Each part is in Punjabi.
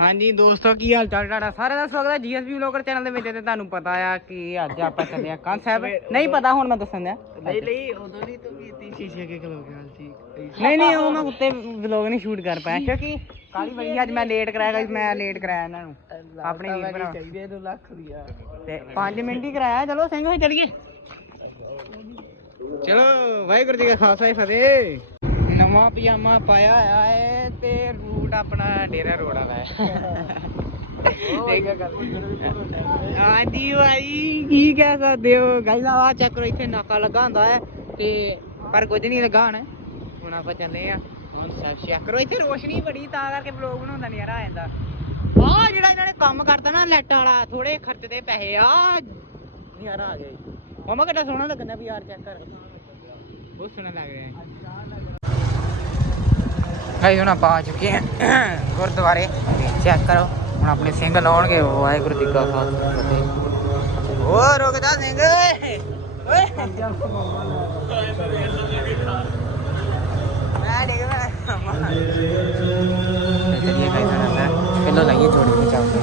ਹਾਂਜੀ ਦੋਸਤੋ ਕੀ ਹਾਲ ਚਾਲ ਤੁਹਾਡਾ? ਸਾਰਿਆਂ ਦਾ ਸਵਾਗਤ ਹੈ ਜੀਐਸਪੀ ਵਲੌਗਰ ਚੈਨਲ ਦੇ ਵਿੱਚ ਤੇ ਤੁਹਾਨੂੰ ਪਤਾ ਆ ਕਿ ਅੱਜ ਆਪਾਂ ਚੱਲੇ ਆ ਕਾਂ ਸਾਹਿਬ। ਨਹੀਂ ਪਤਾ ਹੁਣ ਮੈਂ ਦੱਸਣ ਦਿਆਂ। ਨਹੀਂ ਨਹੀਂ ਉਦੋਂ ਨਹੀਂ ਤੂੰ ਕੀਤੀ ਸ਼ੀਸ਼ੇ ਕੇ ਖਲੋ ਗਿਆ ਸੀ। ਨਹੀਂ ਨਹੀਂ ਉਹ ਮੈਂ ਉੱਤੇ ਵਲੌਗ ਨਹੀਂ ਸ਼ੂਟ ਕਰ ਪਾਇਆ ਕਿਉਂਕਿ ਕਾਲੀ ਬੜੀ ਅੱਜ ਮੈਂ ਲੇਟ ਕਰਾਇਆ guys, ਮੈਂ ਲੇਟ ਕਰਾਇਆ ਇਹਨਾਂ ਨੂੰ। ਆਪਣੇ ਵੀਰ ਭਰਾ ਚਾਹੀਦੇ ਇਹਨੂੰ ਲੱਖ ਦਿਆ ਤੇ 5 ਮਿੰਟ ਹੀ ਕਰਾਇਆ ਚਲੋ ਸਿੰਘ ਹੋਏ ਚਲੀਏ। ਚਲੋ ਵਾਹਿਗੁਰੂ ਜੀ ਕਾ ਖਾਲਸਾ ਫਤਿਹ। ਨਵਾਂ ਪਜਾਮਾ ਪਾਇਆ ਹੋਇਆ ਏ। ਤੇ ਰੂਟ ਆਪਣਾ ਡੇਰਾ ਰੋਡ ਵਾਲਾ ਹੈ। ਆਦੀ ਭਾਈ ਕੀ ਕਹਿ ਸਕਦੇ ਹੋ? ਗਾਇਸ ਆ ਚੈੱਕ ਕਰੋ ਇੱਥੇ ਨਾਕਾ ਲੱਗਾ ਹੁੰਦਾ ਹੈ ਤੇ ਪਰ ਕੁਝ ਨਹੀਂ ਲੱਗਾ ਹਣ। ਹੁਣ ਆਪਾਂ ਚੱਲੇ ਆ ਹੁਣ ਸਭ ਚੈੱਕ ਕਰੋ। ਇੱਥੇ ਰੋਸ਼ਨੀ ਬੜੀ ਤਾਂ ਕਰਕੇ ਵਲੌਗ ਬਣਾਉਂਦਾ ਨਜ਼ਾਰਾ ਆ ਜਾਂਦਾ। ਆ ਜਿਹੜਾ ਇਹਨਾਂ ਨੇ ਕੰਮ ਕਰਤਾ ਨਾ ਨੈਟ ਵਾਲਾ ਥੋੜੇ ਖਰਚਦੇ ਪੈਸੇ। ਆ ਨਜ਼ਾਰਾ ਆ ਗਿਆ ਮਮਾ ਕਿੱਡਾ ਸੋਹਣਾ ਲੱਗਦਾ ਵੀ ਯਾਰ ਚੈੱਕ ਕਰ। ਬਹੁਤ ਸੋਹਣਾ ਲੱਗ ਰਿਹਾ ਹੈ। ਗਾਈ ਹੁਣ ਆਪਾਂ ਆ ਚੁੱਕੇ ਹਾਂ ਗੁਰਦੁਆਰੇ। ਚੈੱਕ ਕਰੋ, ਹੁਣ ਆਪਣੇ ਸਿੰਘ ਲਾਉਣਗੇ, ਉਹ ਵਾਹਿਗੁਰੂ ਜੀ ਕਾ ਖਾਲਸਾ, ਫਤਿਹ। ਓ ਰੁਕ ਸਿੰਘ। ਓਏ। ਓਏ ਮੈਂ ਡਿੱਗ ਮੈਂ ਚਲਿਏ ਗਾਈ ਹੁਣ ਪਹਿਲਾਂ ਲਾਈਏ ਜੋੜੀ ਵਿੱਚ ਚੱਲਦੇ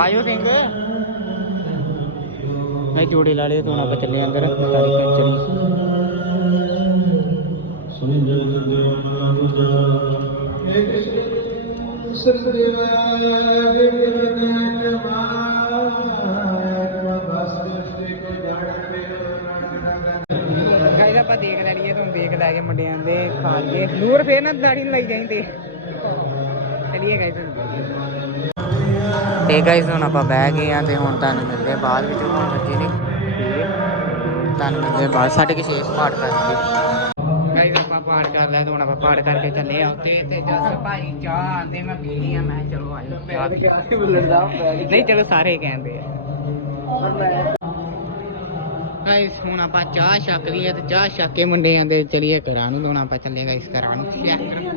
ਆਇਓ ਸਿੰਘ। ਮੈਂ ਜੋੜੇ ਲਾ ਲਏ ਤੋਂ ਆਪਾਂ ਚੱਲੇ ਅੰਦਰ। ਸਾਰੀ ਕੰਚਰੀ ਗਾਇਸ ਆਪਾਂ ਦੇਖ ਲੈ ਤੁਹਾਨੂੰ ਦੇਖ ਲੈ ਕੇ ਮੁੰਡਿਆਂ ਦੇ ਖਾ ਲਈਏ। ਨੂਰ ਫੇਰ ਨਾ ਦਾੜੀ ਨੂੰ ਲਾਈ ਜਾਂਦੇ ਤੇ ਚਲਿਏ ਗਾਇਸ ਤੇ ਗਾਇਸ ਹੁਣ ਆਪਾਂ ਬਹਿ ਗਏ ਆ ਤੇ ਹੁਣ ਤੁਹਾਨੂੰ ਮਿਲਦੇ ਆ ਬਾਅਦ ਵਿੱਚ, ਹੁਣ ਲੱਗੇ ਨੇ। ਤੁਹਾਨੂੰ ਮਿਲਦੇ ਬਾਅਦ ਸਾਡੇ ਕਿਸੇ ਪਾਠ ਕਰਕੇ ਗਾਇਸ ਆਪਾਂ ਪਾਠ ਕਰ ਲਿਆ ਤੇ ਹੁਣ ਆਪਾਂ ਪਾਠ ਕਰਕੇ ਚੱਲੇ ਆ ਉੱਤੇ ਤੇ ਜਸ ਭਾਈ ਚਾਹ ਆਂਦੇ, ਮੈਂ ਪੀਣੀ ਆ, ਮੈਂ ਚਲੋ ਆਇਓ ਚਾਹ ਪੀ- ਨਹੀਂ, ਚਲੋ ਸਾਰੇ ਕਹਿੰਦੇ ਆ। ਗਾਇਸ ਹੁਣ ਆਪਾਂ ਚਾਹ ਛੱਕ ਲਈ ਹੈ ਤੇ ਚਾਹ ਛੱਕ ਕੇ ਮੁੰਡੇ ਆਂਦੇ ਚਲੀਏ ਘਰਾਂ ਨੂੰ, ਤੇ ਹੁਣ ਆਪਾਂ ਚੱਲੇ ਗਾਇਸ ਘਰਾਂ ਨੂੰ। ਚੈੱਕ ਕਰੋ।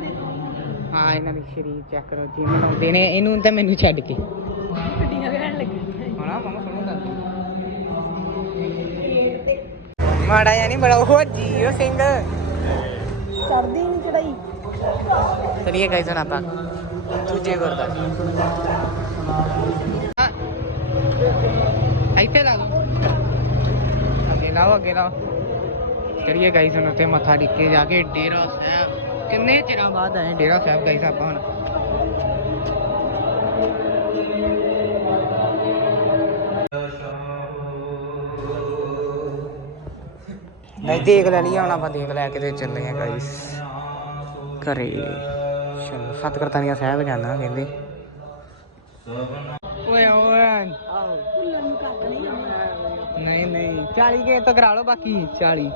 ਹਾਂ, ਇਹਨਾਂ ਦੀ ਸ਼ਰੀਰ ਚੈੱਕ ਕਰੋ ਜਿਮ ਲਾਉਂਦੇ ਨੇ, ਇਹਨੂੰ ਤਾਂ ਮੈਨੂੰ ਛੱਡ ਕੇ। ਹਣਾ ਮਮਾ ਸੁਣੋ ਤਾਂ ਮਾੜਾ ਯਾਨੀ ਬੜਾ, ਉਹ ਜੀਓ ਸਿੰਘ। ਚੜਦੀ ਨਹੀਂ ਚੜਾਈ। ਚਲੀਏ ਗਾਇਸ ਹੁਣ ਆਪਾਂ ਦੂਜੇ ਗੁਰਦਾਰੇ ਹਾਂ। ਇੱਥੇ ਲਾ ਦੋ। ਅੱਗੇ ਲਾਓ ਅੱਗੇ ਲਾਓ। ਚਲੀਏ ਗਾਇਸ ਹੁਣ ਉੱਥੇ ਮੱਥਾ ਟੇਕ ਕੇ ਜਾ ਕੇ ਡੇਰਾ ਸਾਹਿਬ। ਕਿੰਨੇ ਚਿਰਾਂ ਬਾਅਦ ਆਏ ਡੇਰਾ ਸਾਹਿਬ ਗਾਇਸ ਆਪਾਂ ਹੁਣ? ਨਹੀਂ, ਦੇਖ ਲੈ ਲਈ ਆਪਾਂ ਦੇਖ ਲੈ ਕਿਤੇ ਚੱਲੇ ਆ ਗਾਇਸ ਘਰੇ। ਚਲੋ ਸਤ ਕਰਤਾਨੀਆਂ ਸਾਹਿਬ ਜਾਣਾ ਕਹਿੰਦੇ। ਓਏ ਓਏ। ਨਹੀਂ ਨਹੀਂ 40 ਕੇ ਤੋਂ ਕਰਾ ਲਓ, ਬਾਕੀ 40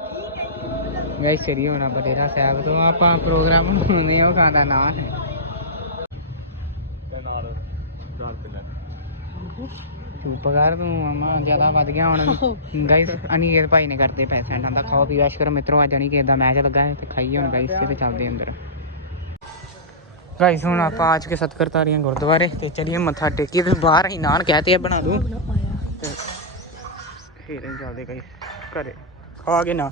ਗਾਇਸ ਸਰੀ ਹੋਣਾ ਬਟੇਰਾ ਸਾਹਿਬ ਤੋਂ। ਆਪਾਂ ਪ੍ਰੋਗਰਾਮ ਨਹੀਂ ਉਹ ਖਾਂਦਾ ਨਾ ਹੈ। ਚੁੱਪ ਕਰ ਤੂੰ ਮਾਮਾ, ਜ਼ਿਆਦਾ ਵੱਧ ਗਿਆ ਹੁਣ। ਗਾਇਸ, ਅਨੀਕੇਤ ਭਾਈ ਨੇ ਕਰਦੇ ਪੈਸੇ, ਇਹਨਾਂ ਦਾ ਖਾਓ ਪੀਓ, ਐਸ਼ ਕਰੋ ਮਿੱਤਰੋ, ਅੱਜ ਅਨੀਕੇਤ ਦਾ ਮੈਚ ਲੱਗਾ ਹੈ, ਤੇ ਖਾਈਏ ਹੁਣ ਗਾਇਸ ਤੇ ਚੱਲਦੇ ਅੰਦਰ। ਗਾਇਸ, ਹੁਣ ਆਪਾਂ ਅੱਜ ਕੇ ਸਤਕਰ ਤਾਰੀਆਂ ਗੁਰਦੁਆਰੇ, ਤੇ ਚਲੀਏ ਮੱਥਾ ਟੇਕੀਏ, ਤੇ ਬਾਹਰ ਹੀ ਨਾਨ ਕਹਤੇ ਆ ਬਣਾ ਦੂੰ। ਫੇਰ ਚੱਲਦੇ ਗਾਇਸ, ਘਰੇ। ਖਾ ਕੇ ਨਾ।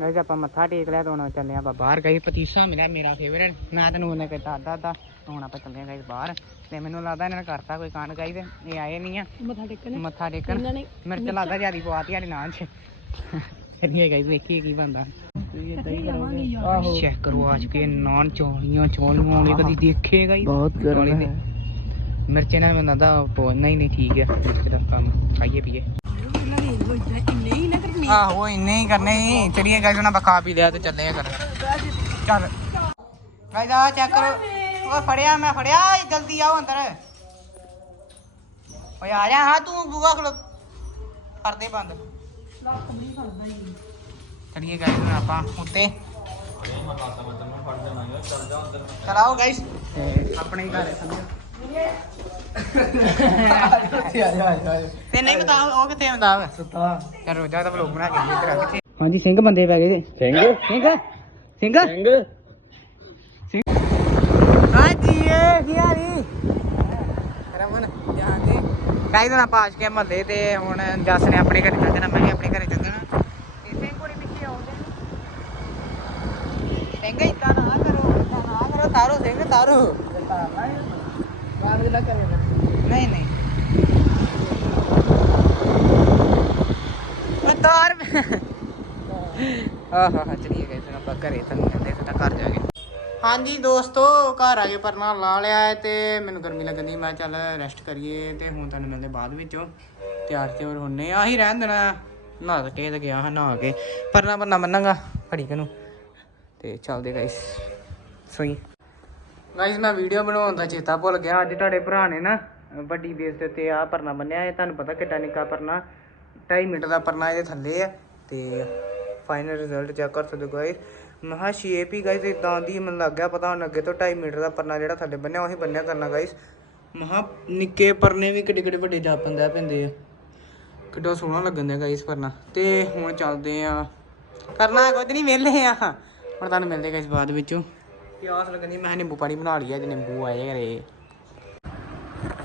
ਗਾਇਸ, ਆਪਾਂ ਮੱਥਾ ਟੇਕ ਲਿਆ ਤੇ ਹੁਣ ਚੱਲੇ ਆਪਾਂ ਬਾਹਰ। ਗਈ ਪਤੀਸਾ ਮਿਲਿਆ, ਮੇਰਾ ਫੇਵਰੇਟ ਮੈਂ ਤੈਨੂੰ ਉਹਨੇ ਕਹਿਤਾ ਅੱਧਾ ਅੱਧਾ ਹੁਣ ਆਪਾਂ ਚੱਲੇ ਆ ਗਾਇਸ ਬਾਹਰ। ਤੇ ਮੈਨੂੰ ਲੱਗਦਾ ਇਹਨਾਂ ਨੇ ਕਰਤਾ ਕੋਈ ਕਾਂਡ ਗਾਈ ਤੇ ਇਹ ਆਏ ਨਹੀਂ ਆ। ਮੱਥਾ ਟੇਕਣ? ਮੱਥਾ ਟੇਕਣ। ਇਹਨਾਂ ਨੇ ਮਿਰਚ ਲੱਗਦਾ ਜਿਆਦੀ ਪਵਾਤੀ ਵਾਲੀ ਨਾਂ ਚ। ਚਲੀਏ ਗਾਇਸ ਵੇਖੀਏ ਕੀ ਬੰਦਾ ਆਹੋ। ਚੈੱਕ ਕਰੋ ਅੱਜ ਕੇ ਨਾਨ ਚੌਲੀਆਂ ਚੌਲੀਆਂ ਉਹਨੇ ਕਦੀ ਦੇਖੇਗਾ ਹੀ ਬਹੁਤ ਚੌਲੀ ਦੇ ਮਿਰਚ ਨਾਲ ਮੈਨੂੰ ਲੱਗਦਾ ਪੋ ਨਹੀਂ ਨਹੀਂ ਠੀਕ ਹੈ ਮਿਰਚ ਦਾ ਕੰਮ। ਖਾਈਏ ਪੀਏ। ਇਹਨਾਂ ਹੀ ਆਹੋ ਇੰਨੇ ਹੀ ਕਰਨੇ ਹੀ ਚਲੀਏ ਗਾਇਸ ਹੁਣ ਆਪਾਂ ਖਾ ਪੀ ਲਿਆ ਤੇ ਚੱਲੇ ਆ ਕਰ ਚੱਲ। ਗਾਇਸ ਆ ਚੈੱਕ ਕਰੋ। ਉਹ ਫੜਿਆ ਮੈਂ ਫੜਿਆ ਏ, ਜਲਦੀ ਆਓ ਅੰਦਰ। ਓਏ ਆ ਜਾ ਹਾਂ ਤੂੰ ਬੂਆ ਖਲੋ। ਕਰਦੇ ਬੰਦ। ਚਲੀਏ ਗਾਇਸ ਹੁਣ ਆਪਾਂ ਉੱਤੇ ਚਲਾਓ ਗਾਇਸ ਆਪਣੇ ਹੀ ਘਰ ਹੈ ਤੇ ਨਹੀਂ ਬਤਾ ਉਹ ਕਿੱਥੇ ਆਉਂਦਾ ਵਾ ਸੁੱਤਾ ਯਾਰ ਰੋਜਾ ਦਾ ਵਲੋਗ ਬਣਾ ਕੇ ਇੱਧਰ ਆ ਕਿੱਥੇ ਹਾਂਜੀ ਸਿੰਘ ਬੰਦੇ ਪੈ ਗਏ ਜੀ। ਸਿੰਘ? ਸਿੰਘ? ਸਿੰਘ? ਏ ਕੀ ਹਾਲੀ ਰਮਨ ਜਾਂਦੇ ਗਾਇਸ, ਹੁਣ ਆਪਾਂ ਅੱਜ ਕੇ ਮਹੱਲੇ ਤੇ ਹੁਣ ਜਸ ਨੇ ਆਪਣੇ ਘਰੇ ਚੱਲ ਜਾਣਾ ਮੈਂ ਵੀ ਆਪਣੇ ਘਰੇ ਚੱਲ ਜਾਣਾ ਤੇ ਸਿੰਘ ਪਿੱਛੇ ਆਉਂਦੇ ਸਿੰਘ ਇਦਾਂ ਨਾ ਕਰੋ, ਏਦਾਂ ਨਾ ਕਰੋ। ਤਾਰੋ ਸਿੰਘ, ਤਾਰੋ। ਬਾਹਰ ਦੇ ਲੱਗ ਕਰੇ ਨਹੀਂ ਨਹੀਂ। ਮੈਂ ਤਾਰ ਆਹ ਹਾਂ ਚਲੀਏ ਗਏ ਫਿਰ ਆਪਾਂ ਘਰੇ ਤਾਂ ਨਹੀਂ ਜਾਂਦੇ ਤਾਂ ਘਰ ਜਾ ਕੇ। ਹਾਂਜੀ, ਦੋਸਤੋ, ਘਰ ਆ ਕੇ ਪਰਨਾ ਲਾ ਲਿਆ ਹੈ ਤੇ ਮੈਨੂੰ ਗਰਮੀ ਲੱਗਣ ਦੀ, ਮੈਂ ਚੱਲ ਰੈਸਟ ਕਰੀਏ ਤੇ ਹੁਣ ਤੁਹਾਨੂੰ ਮਿਲਦੇ ਬਾਅਦ ਵਿੱਚੋਂ। ਤਿਆਰ ਤੇ ਹੋਰ ਹੁੰਨੇ ਆ, ਆਹੀ ਰਹਿਣ ਦੇਣਾ। ਨਹਾ ਕੇ ਤੇ ਗਿਆ ਹਾਂ, ਨਹਾ ਕੇ। ਪਰਨਾ ਪਰਨਾ ਮੰਨਾਂਗਾ ਫੜੀ ਨੂੰ। ਤੇ ਚੱਲਦੇ ਗਾਇਸ ਸੋਈ। ਗਾਇਸ ਮੈਂ ਵੀਡੀਓ ਬਣਾਉਣ ਦਾ ਚੇਤਾ ਭੁੱਲ ਗਿਆ, ਅੱਜ ਤੁਹਾਡੇ ਭਰਾ ਨੇ ਨਾ ਵੱਡੀ ਬੇਸ ਦੇ ਉੱਤੇ ਆ ਪਰਨਾ ਬੰਨਿਆ ਇਹ ਤੁਹਾਨੂੰ ਪਤਾ ਕਿੱਡਾ ਨਿੱਕਾ ਪਰਨਾ। 2.5 ਮਿੰਟ ਦਾ ਪਰਨਾ ਇਹਦੇ ਥੱਲੇ ਆ ਤੇ ਫਾਈਨਲ ਰਿਜ਼ਲਟ ਚੈੱਕ ਕਰ ਸਕਦੇ ਹੋ ਗਾਇਸ ਮੈਂ ਕਿਹਾ ਸ਼ੇਪ ਹੀ ਗਾਇਸ ਇਦਾਂ ਦੀ ਮੈਨੂੰ ਲੱਗ ਗਿਆ ਪਤਾ ਹੁਣ ਅੱਗੇ ਤੋਂ 2.5 ਮੀਟਰ ਦਾ ਪਰਨਾ ਜਿਹੜਾ ਥੱਲੇ ਬੰਨਿਆ, ਉਹੀ ਬੰਨਿਆ ਕਰਨਾ ਗਾਇਸ ਮਹਾ ਨਿੱਕੇ ਪਰਨੇ ਵੀ ਕਿੱਡੇ ਕਿੱਡੇ ਵੱਡੇ ਜਾਪਣ ਦਾ ਪੈਂਦੇ ਆ। ਕਿੱਡਾ ਸੋਹਣਾ ਲੱਗਣ ਦਿਆ ਗਾਇਸ ਪਰਨਾ। ਤੇ ਹੁਣ ਚੱਲਦੇ ਆ। ਕਰਨਾ ਕੁਝ ਨਹੀਂ ਵਿਹਲੇ ਆ। ਹੁਣ ਤੁਹਾਨੂੰ ਮਿਲਦੇ ਗਾਇਸ ਬਾਅਦ ਵਿੱਚੋਂ। ਪਿਆਸ ਲੱਗਣੀ ਮੈਂ ਨਿੰਬੂ ਪਾਣੀ ਬਣਾ ਲਿਆ ਜੇ ਨਿੰਬੂ ਆਏ ਘਰੇ।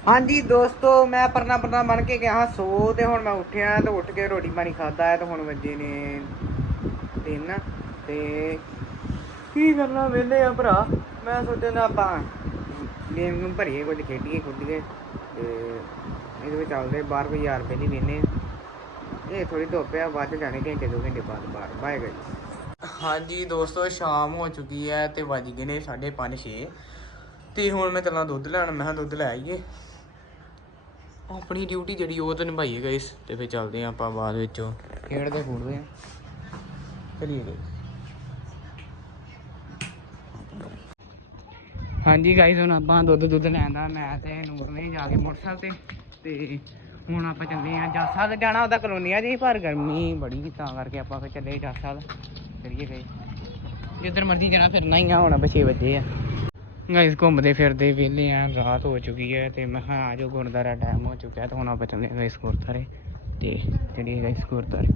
ਹਾਂਜੀ ਦੋਸਤੋ, ਮੈਂ ਪਰਨਾ ਪਰਨਾ ਬਣ ਕੇ ਗਿਆ ਹਾਂ, ਸੋ ਤੇ ਹੁਣ ਮੈਂ ਉੱਠਿਆ ਤੇ ਉੱਠ ਕੇ ਰੋਟੀ ਪਾਣੀ ਖਾਦਾ ਤੇ ਹੁਣ ਵੱਜੇ ਨੇ ਦਿਨ ਤੇ ਕੀ ਕਰਨਾ ਵਿਹਲੇ ਆ ਭਰਾ? ਮੈਂ ਸੋਚਿਆ ਨਾ ਆਪਾਂ ਗੇਮ ਨੂੰ ਭਰੀਏ ਕੁਝ ਖੇਡੀਏ ਖੁੱਡੀਏ ਤੇ ਇਹਦੇ ਵਿੱਚ ਚੱਲਦੇ ਬਾਹਰ ਕੋਈ ਯਾਰ ਪਹਿਲੀ ਵੇਨੇ ਇਹ ਥੋੜੀ ਧੁੱਪ ਆ ਵੱਧ ਜਾਣੇ ਘੰਟੇ ਦੋ ਘੰਟੇ ਬਾਅਦ ਬਾਹਰ ਬਾਏ ਗਏ। ਹਾਂਜੀ ਦੋਸਤੋ ਸ਼ਾਮ ਹੋ ਚੁੱਕੀ ਹੈ ਤੇ ਵੱਜ ਗਏ ਨੇ 5:30 6 ਤੇ ਹੁਣ ਮੈਂ ਚੱਲਾਂ ਦੁੱਧ ਲੈਣ ਮੈਂ ਕਿਹਾ ਦੁੱਧ ਲੈ ਆਈਏ। ਆਪਣੀ ਡਿਊਟੀ ਜਿਹੜੀ ਉਹ ਤਾਂ ਨਿਭਾਈਏ ਗਾਇਸ ਤੇ ਫਿਰ ਚੱਲਦੇ ਆਂ ਆਪਾਂ ਬਾਅਦ ਵਿੱਚੋਂ। ਖੇਡਦੇ ਖੂਡਦੇ ਆਂ। ਚਲੀਏ ਗਾਇਸ ਹਾਂਜੀ ਗਾਈਸ ਹੁਣ ਆਪਾਂ ਦੁੱਧ ਦੁੱਧ ਲੈਂਦਾ, ਮੈਂ ਤੇ ਨੂਰ ਨੇ ਜਾ ਕੇ ਮੋਟਰਸਾਈਕਲ ਤੇ। ਤੇ ਹੁਣ ਆਪਾਂ ਚੱਲੇ ਆਂ ਜਾਸਾ ਤੇ ਜਾਣਾ ਉਹਦਾ ਕਲੋਨੀਆ ਜੀ, ਪਰ ਗਰਮੀ ਬੜੀ ਸੀ, ਤਾਂ ਕਰਕੇ ਆਪਾਂ ਫਿਰ ਚੱਲੇ ਜਾਸਾ ਕਰੀਏ ਗਏ ਜਿੱਧਰ ਮਰਜ਼ੀ ਜਾਣਾ, ਫਿਰਨਾ ਹੀ ਆ, ਹੁਣ ਆਪਾਂ 6 ਵਜੇ ਆ। ਗਾਈਸ ਘੁੰਮਦੇ ਫਿਰਦੇ ਵਿਹਲੇ ਆ, ਰਾਤ ਹੋ ਚੁੱਕੀ ਹੈ ਤੇ ਮੈਂ ਕਿਹਾ ਆ ਜਾਓ, ਗੁਰਦੁਆਰਾ ਟਾਈਮ ਹੋ ਚੁੱਕਿਆ ਤਾਂ ਹੁਣ ਆਪਾਂ ਚੱਲੇ ਆ ਗਾਇਸ ਗੁਰਦੁਆਰੇ ਤੇ ਚਲੀਏ ਗਾਈਸ ਗੁਰਦੁਆਰੇ।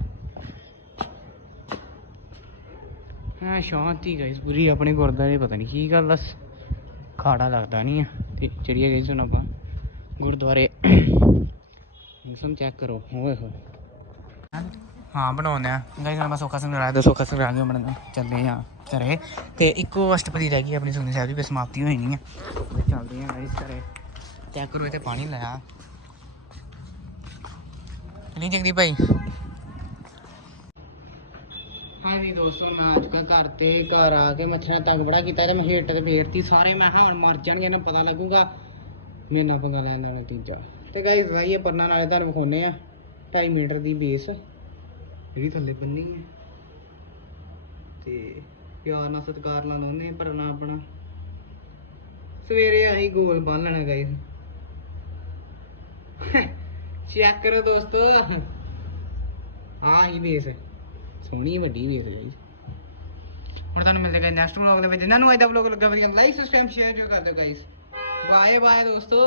ਹਾਂ ਸ਼ਾਂਤੀ ਗਾਇਸ ਪੂਰੀ ਆਪਣੇ ਗੁਰਦੁਆਰੇ, ਪਤਾ ਨਹੀਂ ਕੀ ਗੱਲ ਦੱਸ ਖਾੜਾ ਲੱਗਦਾ ਨਹੀਂ ਆ। ਤੇ ਚਲੀਏ ਗਾਇਸ ਸੁਣ ਆਪਾਂ। ਗੁਰਦੁਆਰੇ। ਮੌਸਮ ਚੈੱਕ ਕਰੋ। ਹੋਏ ਹੋਏ। ਹਾਂ, ਬਣਾਉਂਦੇ ਆ। ਗਾਇਸ ਆਪਾਂ ਸੋਖਾ ਸਿੰਘ ਰਾਜ ਦਾ ਸੋਖਾ ਸਿੰਘ ਰਾਜ ਬਣਨ ਚੱਲਦੇ ਆ। ਘਰੇ। ਤੇ ਇੱਕੋ ਅਸ਼ਟਪਦੀ ਰਹਿ ਗਈ ਆਪਣੀ ਸੁਖਨੀ ਸਾਹਿਬ ਦੀ ਵੀ ਸਮਾਪਤੀ ਹੋਈ ਨਹੀਂ ਆ। ਚੱਲਦੇ ਆ ਗਾਇਸ ਘਰੇ। ਚੈੱਕ ਕਰੋ, ਇੱਥੇ ਪਾਣੀ ਲਾਇਆ। ਨਹੀਂ ਜਗਦੀ ਭਾਈ। ਹਾਂਜੀ ਦੋਸਤੋ, ਮੈਂ ਅੱਜ ਕੱਲ੍ਹ ਘਰ ਤੇ ਘਰ ਆ ਕੇ ਮੱਛਰਾਂ ਤੱਕ ਬੜਾ ਕੀਤਾ ਤੇ ਮੈਂ ਹੀਟ ਤੇ ਫੇਰਤੀ ਸਾਰੇ, ਮੈਂ ਕਿਹਾ ਹੁਣ ਮਰ ਜਾਣਗੇ ਇਹਨਾਂ ਪਤਾ ਲੱਗੂਗਾ। ਮੇਰੇ ਨਾਲ ਪੰਗਾ ਲੈਣ ਦਾ ਨਤੀਜਾ ਤੇ ਗਾਇਸ ਵਾਈਏ ਪਰਨਾ ਨਾਲੇ ਤੁਹਾਨੂੰ ਵਿਖਾਉਨੇ ਆ 2.5 ਮੀਟਰ ਦੀ ਬੇਸ ਜਿਹੜੀ ਥੱਲੇ ਬੰਨੀ ਹੈ ਤੇ ਪਿਆਰ ਨਾਲ ਸਤਿਕਾਰ ਨਾਲ ਉਹਨੇ ਪਰਨਾ ਆਪਣਾ। ਸਵੇਰੇ ਆਹੀ ਗੋਲ ਬੰਨ ਲੈਣਾ ਗਾਇਸ ਚੈੱਕ ਕਰੋ ਦੋਸਤੋ। ਆਹ ਹੀ ਬੇਸ ਸੋਹਣੀ ਵੱਡੀ ਬੇਸ ਹੈ ਹੁਣ ਤੁਹਾਨੂੰ ਮਿਲਦੇ ਗਾਇਸ ਨੈਕਸਟ ਵਲੌਗ ਦੇ ਵਿੱਚ। ਇਹਨਾਂ ਨੂੰ ਅੱਜ ਦਾ ਵਲੌਗ ਲੱਗਾ ਵਧੀਆ ਲਾਈਕ ਸਬਸਕ੍ਰਾਈਬ ਸ਼ੇਅਰ ਜੋ ਕਰ ਦਿਓ ਗਾਇਸ ਬਾਏ ਬਾਏ ਦੋਸਤੋ।